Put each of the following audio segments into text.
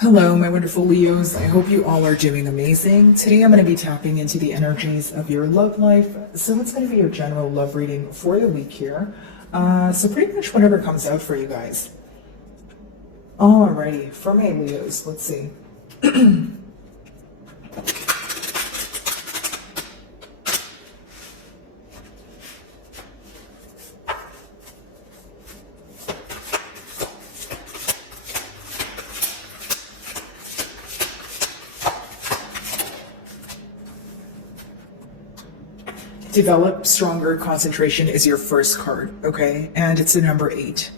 Hello, my wonderful Leos. I hope you all are doing amazing. Today I'm going to be tapping into the energies of your love life. So it's going to be your general love reading for the week here. So pretty much whatever comes out for you guys. Alrighty, for my Leos, let's see. Develop stronger concentration is your first card, okay? And it's the number 8.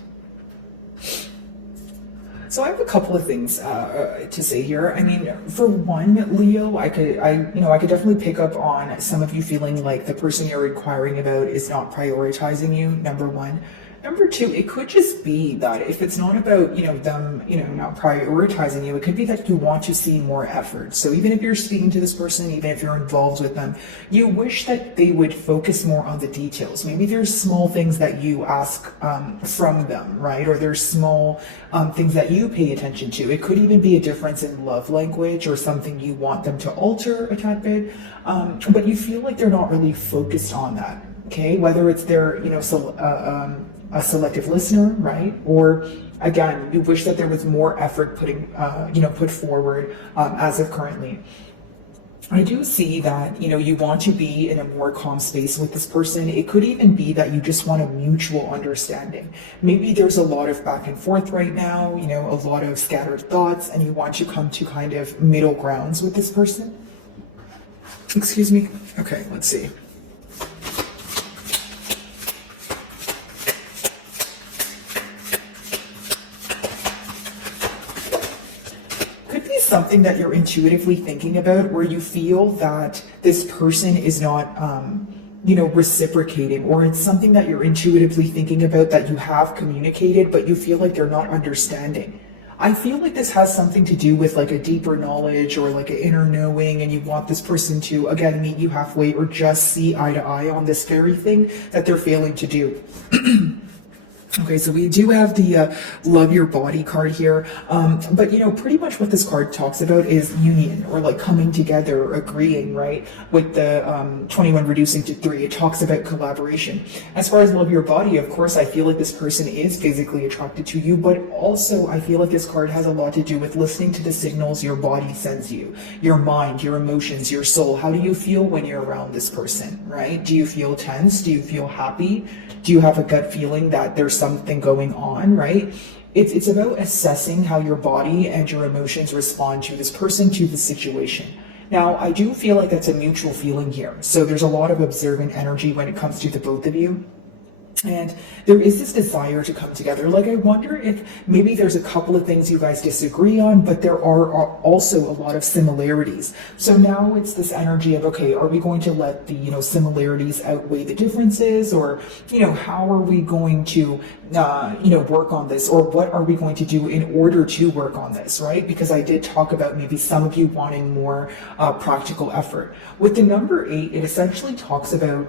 So I have a couple of things to say here. I mean, for one, Leo, I could definitely pick up on some of you feeling like the person you're inquiring about is not prioritizing you, number one. Number two, it could just be that if it's not about, them, not prioritizing you, it could be that you want to see more effort. So even if you're speaking to this person, even if you're involved with them, you wish that they would focus more on the details. Maybe there's small things that you ask from them, right? Or there's small things that you pay attention to. It could even be a difference in love language or something you want them to alter a tad bit. But you feel like they're not really focused on that. Okay, whether it's their, a selective listener, right? Or again, you wish that there was more effort put forward as of currently. I do see that, you want to be in a more calm space with this person. It could even be that you just want a mutual understanding. Maybe there's a lot of back and forth right now, a lot of scattered thoughts, and you want to come to kind of middle grounds with this person. Excuse me. Okay, let's see. Something that you're intuitively thinking about where you feel that this person is not reciprocating, or it's something that you're intuitively thinking about that you have communicated but you feel like they're not understanding. I feel like this has something to do with like a deeper knowledge or like an inner knowing, and you want this person to again meet you halfway or just see eye to eye on this very thing that they're failing to do. Okay, so we do have the love your body card here, but pretty much what this card talks about is union, or like coming together, or agreeing, right? With the 21 reducing to 3, it talks about collaboration. As far as love your body, of course, I feel like this person is physically attracted to you, but also I feel like this card has a lot to do with listening to the signals your body sends you, your mind, your emotions, your soul. How do you feel when you're around this person, right? Do you feel tense? Do you feel happy? Do you have a gut feeling that there's something going on, right? It's about assessing how your body and your emotions respond to this person, to the situation. Now, I do feel like that's a mutual feeling here. So there's a lot of observant energy when it comes to the both of you. And there is this desire to come together. Like, I wonder if maybe there's a couple of things you guys disagree on, but there are also a lot of similarities. So now it's this energy of, okay, are we going to let the, similarities outweigh the differences? Or, how are we going to, work on this? Or what are we going to do in order to work on this, right? Because I did talk about maybe some of you wanting more practical effort. With the number 8, it essentially talks about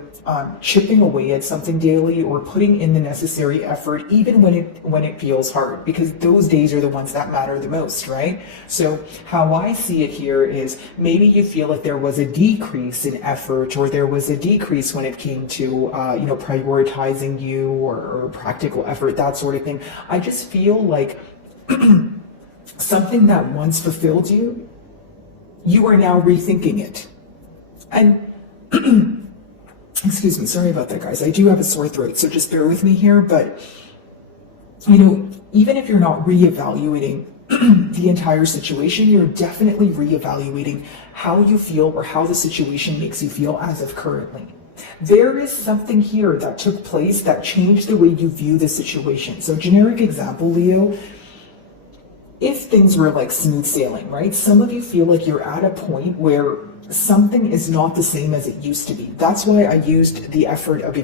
chipping away at something daily, or putting in the necessary effort even when it feels hard, because those days are the ones that matter the most, right? So how I see it here is maybe you feel like there was a decrease in effort, or there was a decrease when it came to prioritizing you, or practical effort, that sort of thing. I just feel like something that once fulfilled you, you are now rethinking it. And excuse me, sorry about that, guys. I do have a sore throat, so just bear with me here. But, even if you're not reevaluating the entire situation, you're definitely reevaluating how you feel, or how the situation makes you feel as of currently. There is something here that took place that changed the way you view the situation. So, generic example, Leo, if things were like smooth sailing, right? Some of you feel like you're at a point where something is not the same as it used to be. That's why I used the effort of,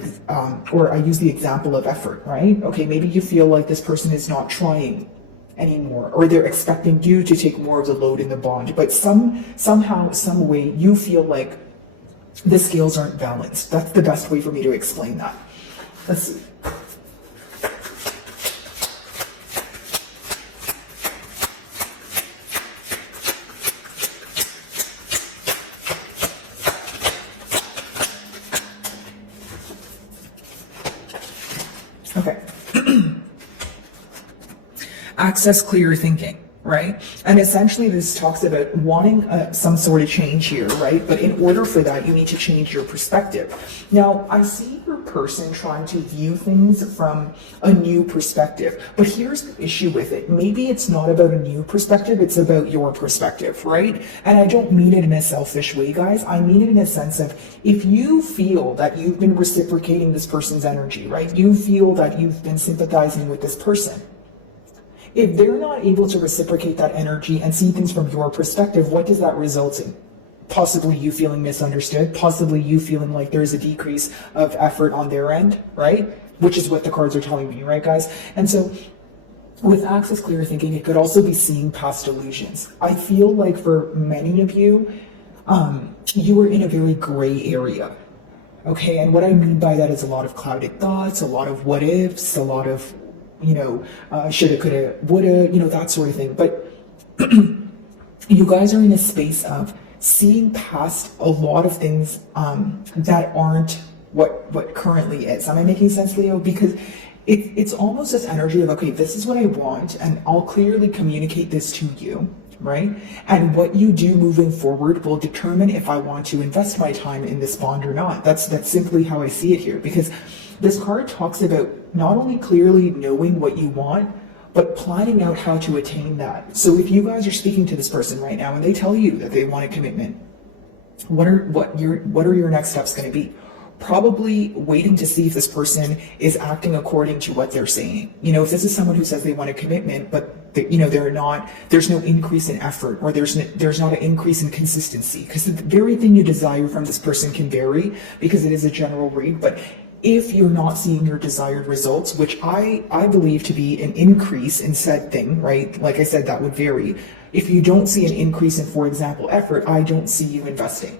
or I used the example of effort, right? Okay, maybe you feel like this person is not trying anymore, or they're expecting you to take more of the load in the bond, but somehow, some way, you feel like the scales aren't balanced. That's the best way for me to explain that. Let's see. access clear thinking, right? And essentially this talks about wanting some sort of change here, right? But in order for that, you need to change your perspective. Now, I see your person trying to view things from a new perspective, but here's the issue with it. Maybe it's not about a new perspective, it's about your perspective, right? And I don't mean it in a selfish way, guys. I mean it in a sense of, if you feel that you've been reciprocating this person's energy, right? You feel that you've been sympathizing with this person. If they're not able to reciprocate that energy and see things from your perspective, what does that result in? Possibly you feeling misunderstood, possibly you feeling like there's a decrease of effort on their end, right? Which is what the cards are telling me, right, guys? And so with access clear thinking, it could also be seeing past illusions. I feel like for many of you, you are in a very gray area. Okay, and what I mean by that is a lot of clouded thoughts, a lot of what ifs, a lot of shoulda, coulda, woulda, that sort of thing. But you guys are in a space of seeing past a lot of things that aren't what currently is. Am I making sense, Leo? Because it's almost this energy of, okay, this is what I want, and I'll clearly communicate this to you, right? And what you do moving forward will determine if I want to invest my time in this bond or not. That's simply how I see it here, because this card talks about not only clearly knowing what you want, but planning out how to attain that. So if you guys are speaking to this person right now and they tell you that they want a commitment, what are your next steps going to be? Probably waiting to see if this person is acting according to what they're saying. If this is someone who says they want a commitment, but they're not, there's no increase in effort, or there's not an increase in consistency, because the very thing you desire from this person can vary, because it is a general read. But if you're not seeing your desired results, which I believe to be an increase in said thing, right? Like I said, that would vary. If you don't see an increase in, for example, effort, I don't see you investing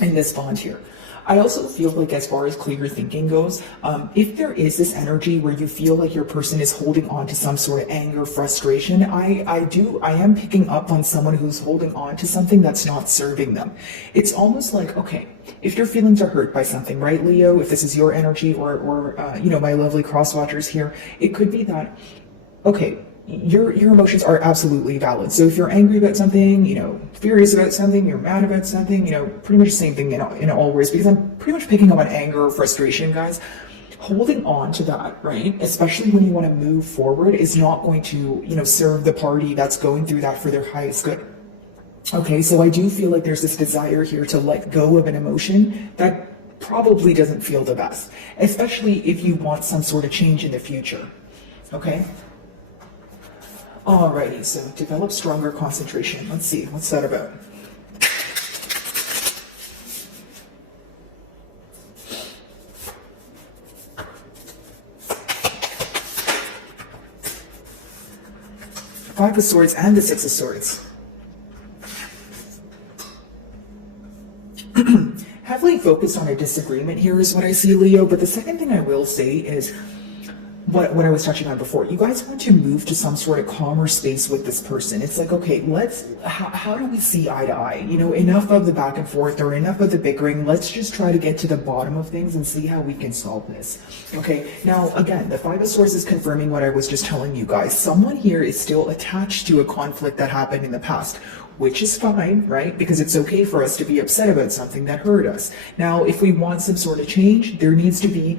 in this bond here. I also feel like, as far as clear thinking goes, if there is this energy where you feel like your person is holding on to some sort of anger, frustration, I am picking up on someone who's holding on to something that's not serving them. It's almost like, okay, if your feelings are hurt by something, right, Leo, if this is your energy, or my lovely cross watchers here, it could be that, okay, your emotions are absolutely valid. So if you're angry about something, furious about something, you're mad about something, pretty much the same thing in all ways, because I'm pretty much picking up on anger or frustration, guys. Holding on to that, right, especially when you want to move forward, is not going to, serve the party that's going through that for their highest good. Okay, so I do feel like there's this desire here to let go of an emotion that probably doesn't feel the best, especially if you want some sort of change in the future. Okay? Alrighty, so develop stronger concentration. Let's see, what's that about? Five of Swords and the Six of Swords. Heavily focused on a disagreement here is what I see, Leo, but the second thing I will say is what I was touching on before. You guys want to move to some sort of calmer space with this person. It's like, okay, how do we see eye to eye? Enough of the back and forth, or enough of the bickering. Let's just try to get to the bottom of things and see how we can solve this. Okay, now again, the Five of Swords is confirming what I was just telling you guys. Someone here is still attached to a conflict that happened in the past, which is fine, right? Because it's okay for us to be upset about something that hurt us. Now, if we want some sort of change, there needs to be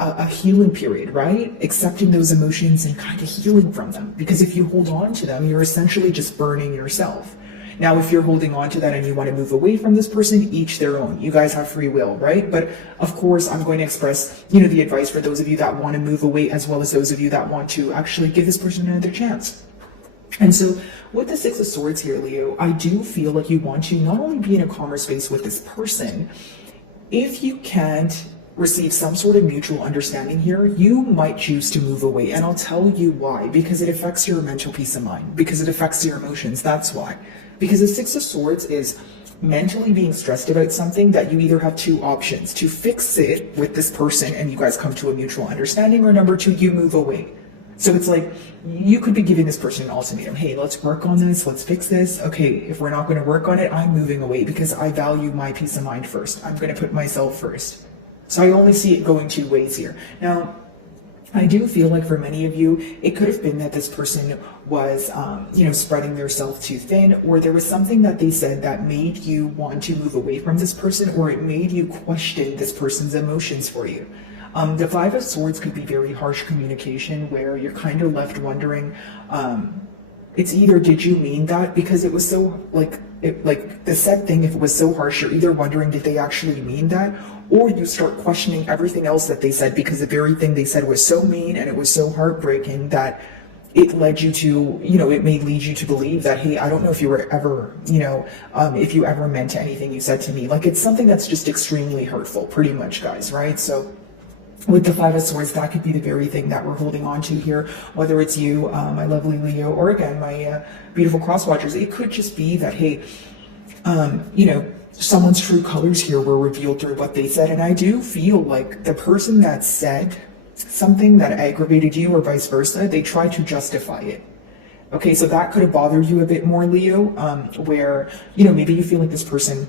a healing period, right? Accepting those emotions and kind of healing from them. Because if you hold on to them, you're essentially just burning yourself. Now, if you're holding on to that and you want to move away from this person, each their own. You guys have free will, right? But of course, I'm going to express, the advice for those of you that want to move away, as well as those of you that want to actually give this person another chance. And so with the Six of Swords here, Leo, I do feel like you want to not only be in a calmer space with this person, if you can't receive some sort of mutual understanding here, you might choose to move away. And I'll tell you why. Because it affects your mental peace of mind. Because it affects your emotions. That's why. Because the Six of Swords is mentally being stressed about something that you either have two options: to fix it with this person and you guys come to a mutual understanding, or number two, you move away. So it's like, you could be giving this person an ultimatum. Hey, let's work on this. Let's fix this. Okay, if we're not going to work on it, I'm moving away because I value my peace of mind first. I'm going to put myself first. So I only see it going two ways here. Now, I do feel like for many of you, it could have been that this person was, spreading their self too thin, or there was something that they said that made you want to move away from this person, or it made you question this person's emotions for you. The Five of Swords could be very harsh communication where you're kind of left wondering, it's either did you mean that, because it was so like the said thing, if it was so harsh, you're either wondering did they actually mean that, or you start questioning everything else that they said because the very thing they said was so mean and it was so heartbreaking that it led you to, it may lead you to believe that, hey, I don't know if you were ever, if you ever meant anything you said to me. Like, it's something that's just extremely hurtful, pretty much, guys, right? So with the Five of Swords, that could be the very thing that we're holding on to here, whether it's you, my lovely Leo, or again, my beautiful cross watchers. It could just be that, hey, someone's true colors here were revealed through what they said. And I do feel like the person that said something that aggravated you or vice versa, they tried to justify it. Okay, so that could have bothered you a bit more, Leo, where, maybe you feel like this person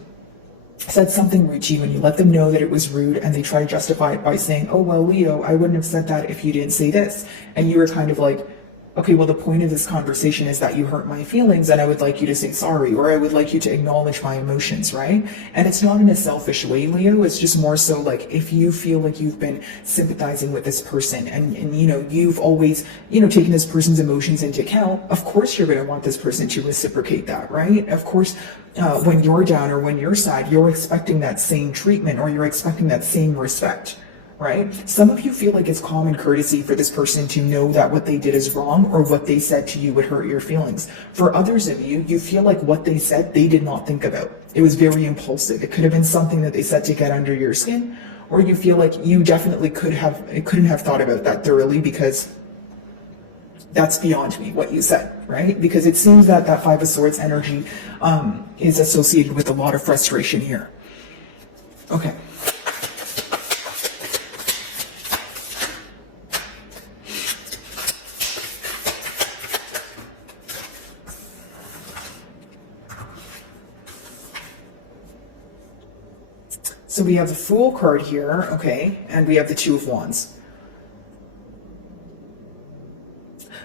said something rude to you and you let them know that it was rude and they try to justify it by saying, oh, well, Leo, I wouldn't have said that if you didn't say this. And you were kind of like, okay, well, the point of this conversation is that you hurt my feelings and I would like you to say sorry, or I would like you to acknowledge my emotions, right? And it's not in a selfish way, Leo. It's just more so like if you feel like you've been sympathizing with this person and you've always, taken this person's emotions into account, of course you're going to want this person to reciprocate that, right? Of course, when you're down or when you're sad, you're expecting that same treatment or you're expecting that same respect. Right? Some of you feel like it's common courtesy for this person to know that what they did is wrong or what they said to you would hurt your feelings. For others of you, you feel like what they said, they did not think about. It was very impulsive. It could have been something that they said to get under your skin, or you feel like you definitely couldn't have thought about that thoroughly because that's beyond me what you said, right? Because it seems that that Five of Swords energy is associated with a lot of frustration here. Okay. So we have the Fool card here, okay, and we have the Two of Wands.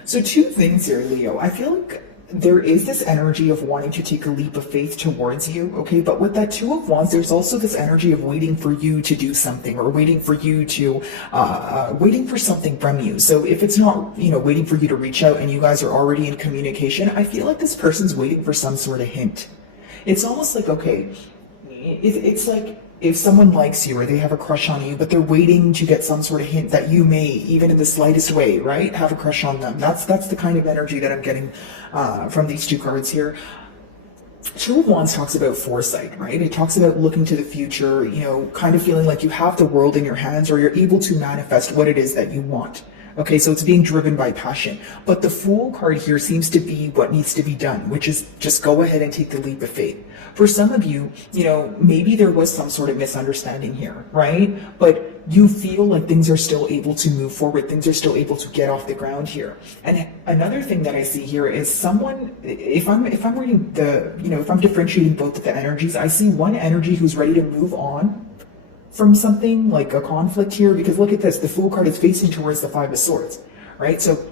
So two things here, Leo. I feel like there is this energy of wanting to take a leap of faith towards you, okay, but with that Two of Wands, there's also this energy of waiting for you to do something or waiting for you to, waiting for something from you. So if it's not, waiting for you to reach out and you guys are already in communication, I feel like this person's waiting for some sort of hint. It's almost like, okay, it's like, if someone likes you or they have a crush on you, but they're waiting to get some sort of hint that you may, even in the slightest way, right, have a crush on them. That's the kind of energy that I'm getting from these two cards here. Two of Wands talks about foresight, right? It talks about looking to the future, kind of feeling like you have the world in your hands or you're able to manifest what it is that you want. Okay, so it's being driven by passion. But the Fool card here seems to be what needs to be done, which is just go ahead and take the leap of faith. For some of you, maybe there was some sort of misunderstanding here, right? But you feel like things are still able to move forward. Things are still able to get off the ground here. And another thing that I see here is someone, if I'm reading if I'm differentiating both of the energies, I see one energy who's ready to move on from something like a conflict here, because look at this, the Fool card is facing towards the Five of Swords, right? So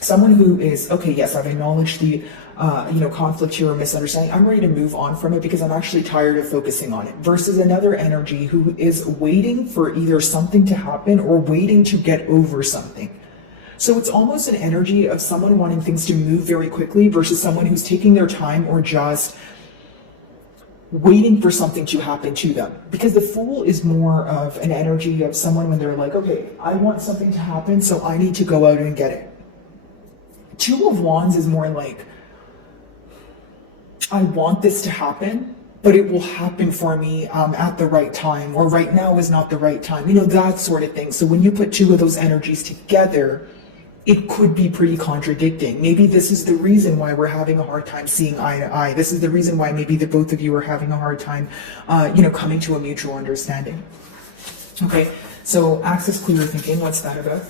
someone who is, okay, yes, I've acknowledged the, conflict here or misunderstanding. I'm ready to move on from it because I'm actually tired of focusing on it. Versus another energy who is waiting for either something to happen or waiting to get over something. So it's almost an energy of someone wanting things to move very quickly versus someone who's taking their time or just waiting for something to happen to them. Because the Fool is more of an energy of someone when they're like, okay, I want something to happen, so I need to go out and get it. Two of Wands is more like, I want this to happen, but it will happen for me at the right time, or right now is not the right time, that sort of thing. So when you put two of those energies together, it could be pretty contradicting. Maybe this is the reason why we're having a hard time seeing eye to eye. This is the reason why maybe the both of you are having a hard time, coming to a mutual understanding. Okay, so access clear thinking, what's that about?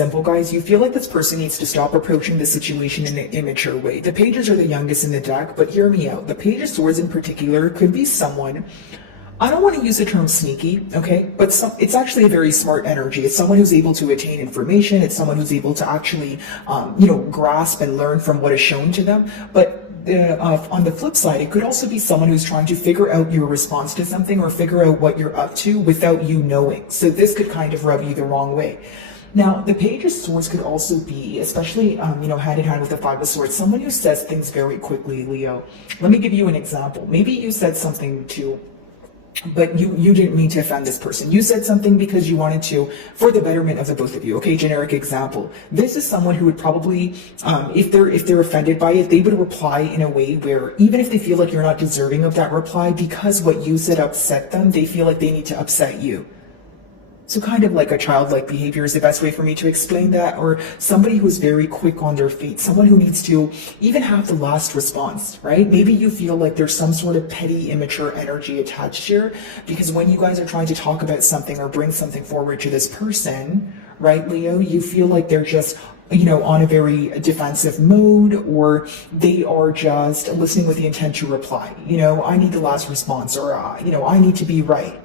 simple, guys. You feel like this person needs to stop approaching the situation in an immature way. The pages are the youngest in the deck, but hear me out. The page of swords in particular could be someone, I don't want to use the term sneaky, okay, but it's actually a very smart energy. It's someone who's able to attain information. It's someone who's able to actually, grasp and learn from what is shown to them. But on the flip side, it could also be someone who's trying to figure out your response to something or figure out what you're up to without you knowing. So this could kind of rub you the wrong way. Now, the Page of Swords could also be, especially, hand in hand with the Five of Swords, someone who says things very quickly, Leo. Let me give you an example. Maybe you said something but you didn't mean to offend this person. You said something because you wanted to, for the betterment of the both of you. Okay, generic example. This is someone who would probably, if they're offended by it, they would reply in a way where even if they feel like you're not deserving of that reply, because what you said upset them, they feel like they need to upset you. So kind of like a childlike behavior is the best way for me to explain that, or somebody who's very quick on their feet, someone who needs to even have the last response, right? Maybe you feel like there's some sort of petty, immature energy attached here, because when you guys are trying to talk about something or bring something forward to this person, right, Leo, you feel like they're just on a very defensive mode, or they are just listening with the intent to reply. I need the last response, or, I need to be right.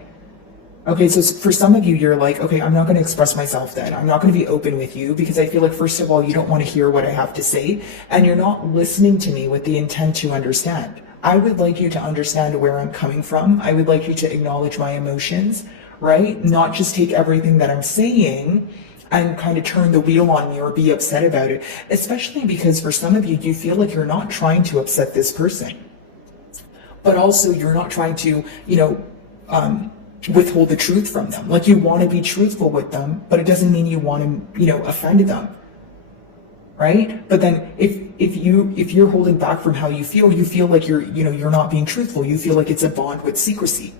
Okay, so for some of you, you're like, okay, I'm not going to express myself then. I'm not going to be open with you because I feel like, first of all, you don't want to hear what I have to say, and you're not listening to me with the intent to understand. I would like you to understand where I'm coming from. I would like you to acknowledge my emotions, right? Not just take everything that I'm saying and kind of turn the wheel on me or be upset about it, especially because for some of you, you feel like you're not trying to upset this person, but also you're not trying to, withhold the truth from them. Like, you want to be truthful with them, but it doesn't mean you want to, offend them. Right? But then if you're holding back from how you feel like you're not being truthful. You feel like it's a bond with secrecy.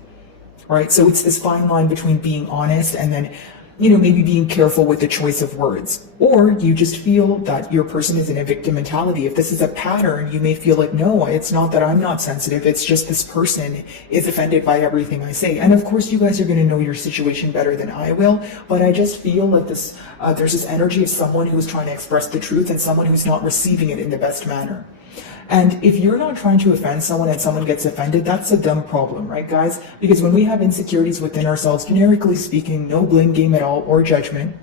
Right? So it's this fine line between being honest and then, maybe being careful with the choice of words. Or you just feel that your person is in a victim mentality. If this is a pattern, you may feel like, no, it's not that I'm not sensitive. It's just this person is offended by everything I say. And of course, you guys are going to know your situation better than I will. But I just feel like there's this energy of someone who's trying to express the truth and someone who's not receiving it in the best manner. And if you're not trying to offend someone and someone gets offended, that's a dumb problem, right, guys? Because when we have insecurities within ourselves, generically speaking, no blame game at all or judgment.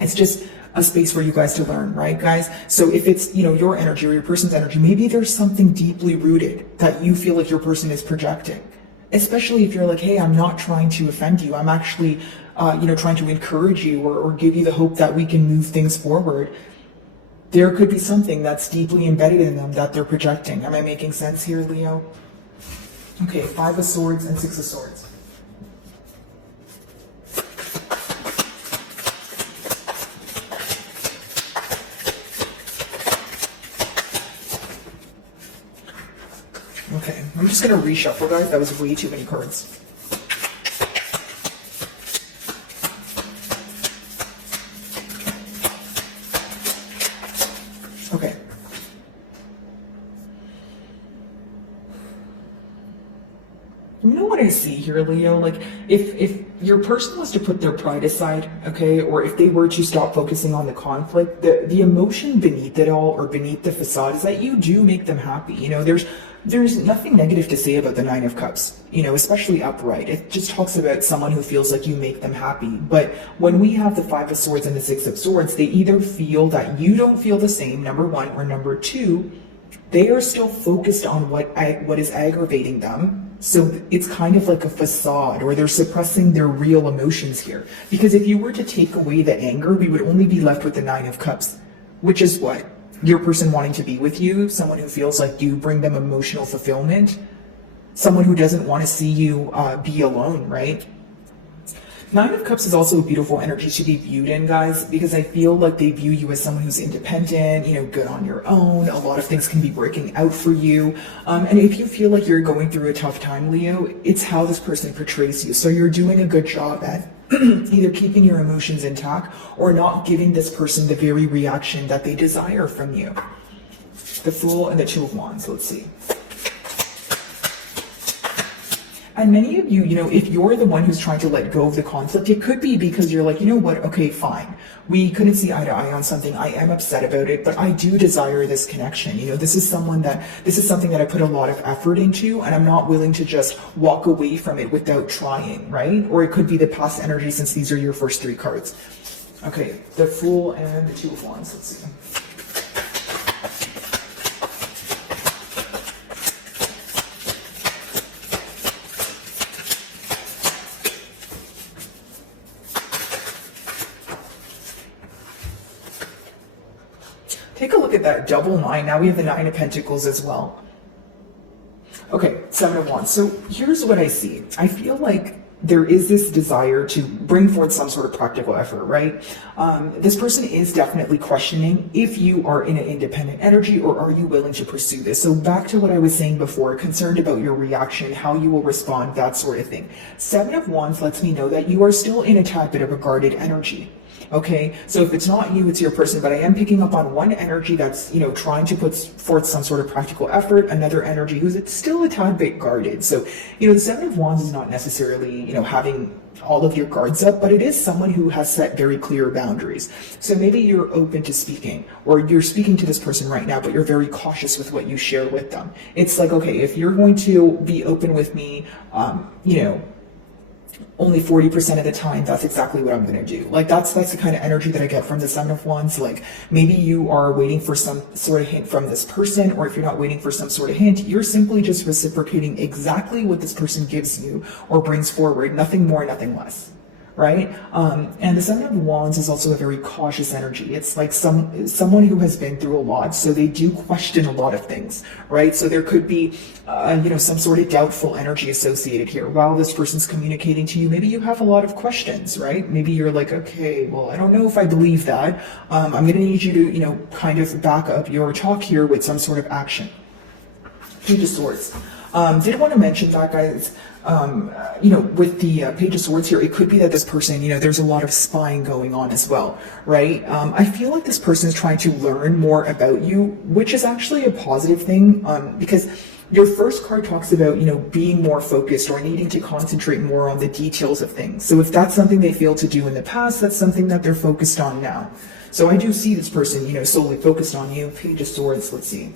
It's just a space for you guys to learn, right, guys? So if it's, your energy or your person's energy, maybe there's something deeply rooted that you feel like your person is projecting. Especially if you're like, hey, I'm not trying to offend you. I'm actually, trying to encourage you or give you the hope that we can move things forward. There could be something that's deeply embedded in them that they're projecting. Am I making sense here, Leo? Okay, 5 of Swords and 6 of Swords. Okay, I'm just going to reshuffle, guys. That was way too many cards. Okay. You know what I see here, Leo? Like, if your person was to put their pride aside, okay, or if they were to stop focusing on the conflict, the emotion beneath it all, or beneath the facade, is that you do make them happy. There's nothing negative to say about the 9 of Cups, especially upright. It just talks about someone who feels like you make them happy. But when we have the 5 of Swords and the 6 of Swords, they either feel that you don't feel the same, number one, or number two, they are still focused on what is aggravating them. So it's kind of like a facade, or they're suppressing their real emotions here. Because if you were to take away the anger, we would only be left with the 9 of Cups, which is what? Your person wanting to be with you, someone who feels like you bring them emotional fulfillment, someone who doesn't want to see you be alone, right? 9 of Cups is also a beautiful energy to be viewed in, guys, because I feel like they view you as someone who's independent, good on your own. A lot of things can be working out for you. And if you feel like you're going through a tough time, Leo, it's how this person portrays you. So you're doing a good job at either keeping your emotions intact or not giving this person the very reaction that they desire from you. The Fool and the 2 of Wands, let's see. And many of you, if you're the one who's trying to let go of the conflict, it could be because you're like, you know what, okay, fine. We couldn't see eye to eye on something. I am upset about it, but I do desire this connection. This is something that I put a lot of effort into, and I'm not willing to just walk away from it without trying, right? Or it could be the past energy, since these are your first 3 cards. Okay, the Fool and the Two of Wands. Let's see. Take a look at that double 9. Now we have the 9 of Pentacles as well. Okay, 7 of Wands. So here's what I see. I feel like there is this desire to bring forth some sort of practical effort, right? This person is definitely questioning if you are in an independent energy, or are you willing to pursue this? So back to what I was saying before, concerned about your reaction, how you will respond, that sort of thing. 7 of Wands lets me know that you are still in a tad bit of a guarded energy. Okay, so if it's not you, it's your person, but I am picking up on one energy that's, trying to put forth some sort of practical effort, another energy who's still a tad bit guarded. So, the 7 of Wands is not necessarily, having all of your guards up, but it is someone who has set very clear boundaries. So maybe you're open to speaking, or you're speaking to this person right now, but you're very cautious with what you share with them. It's like, okay, if you're going to be open with me, only 40% of the time, that's exactly what I'm going to do. Like, that's the kind of energy that I get from the 7 of Wands. Like, maybe you are waiting for some sort of hint from this person, or if you're not waiting for some sort of hint, you're simply just reciprocating exactly what this person gives you or brings forward, nothing more, nothing less. Right? And the 7 of Wands is also a very cautious energy. It's like someone who has been through a lot, so they do question a lot of things, right? So there could be, some sort of doubtful energy associated here. While this person's communicating to you, maybe you have a lot of questions, right? Maybe you're like, okay, well, I don't know if I believe that. I'm going to need you to, kind of back up your talk here with some sort of action. Page of Swords. Did want to mention that, guys. With the Page of Swords here, it could be that this person, there's a lot of spying going on as well, right? I feel like this person is trying to learn more about you, which is actually a positive thing, because your first card talks about, being more focused or needing to concentrate more on the details of things. So if that's something they failed to do in the past, that's something that they're focused on now. So I do see this person, solely focused on you. Page of Swords, let's see.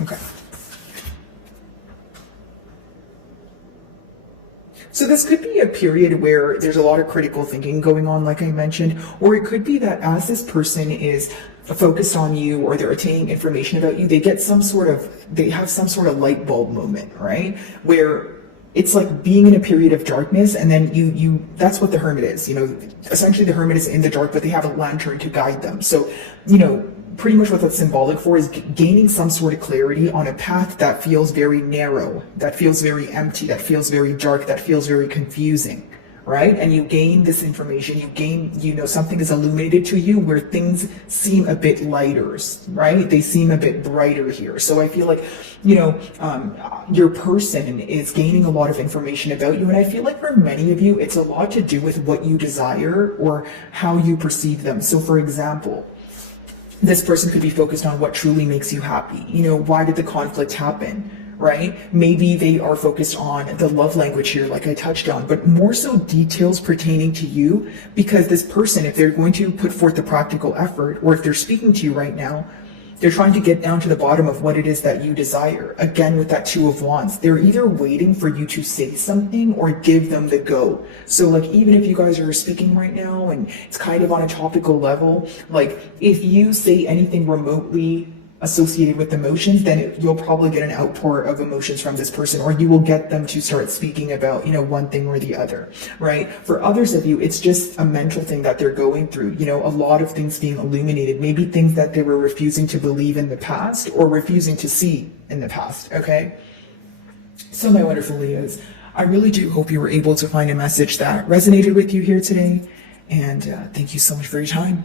Okay. So this could be a period where there's a lot of critical thinking going on, like I mentioned, or it could be that as this person is focused on you, or they're attaining information about you, they have some sort of light bulb moment, right? Where it's like being in a period of darkness, and then that's what the Hermit is. Essentially the Hermit is in the dark, but they have a lantern to guide them. So, pretty much what that's symbolic for is gaining some sort of clarity on a path that feels very narrow, that feels very empty, that feels very dark, that feels very confusing, right? And you gain this information, something is illuminated to you where things seem a bit lighter, right? They seem a bit brighter here. So I feel like, your person is gaining a lot of information about you. And I feel like for many of you, it's a lot to do with what you desire or how you perceive them. So for example, this person could be focused on what truly makes you happy. Why did the conflict happen, right? Maybe they are focused on the love language here, like I touched on, but more so details pertaining to you, because this person, if they're going to put forth the practical effort, or if they're speaking to you right now, they're trying to get down to the bottom of what it is that you desire. Again, with that 2 of Wands, they're either waiting for you to say something or give them the go. So like, even if you guys are speaking right now and it's kind of on a topical level, like if you say anything remotely associated with emotions, then you'll probably get an outpour of emotions from this person, or you will get them to start speaking about, one thing or the other, right? For others of you, it's just a mental thing that they're going through, a lot of things being illuminated, maybe things that they were refusing to believe in the past or refusing to see in the past, okay? So my wonderful Leos, I really do hope you were able to find a message that resonated with you here today, and thank you so much for your time.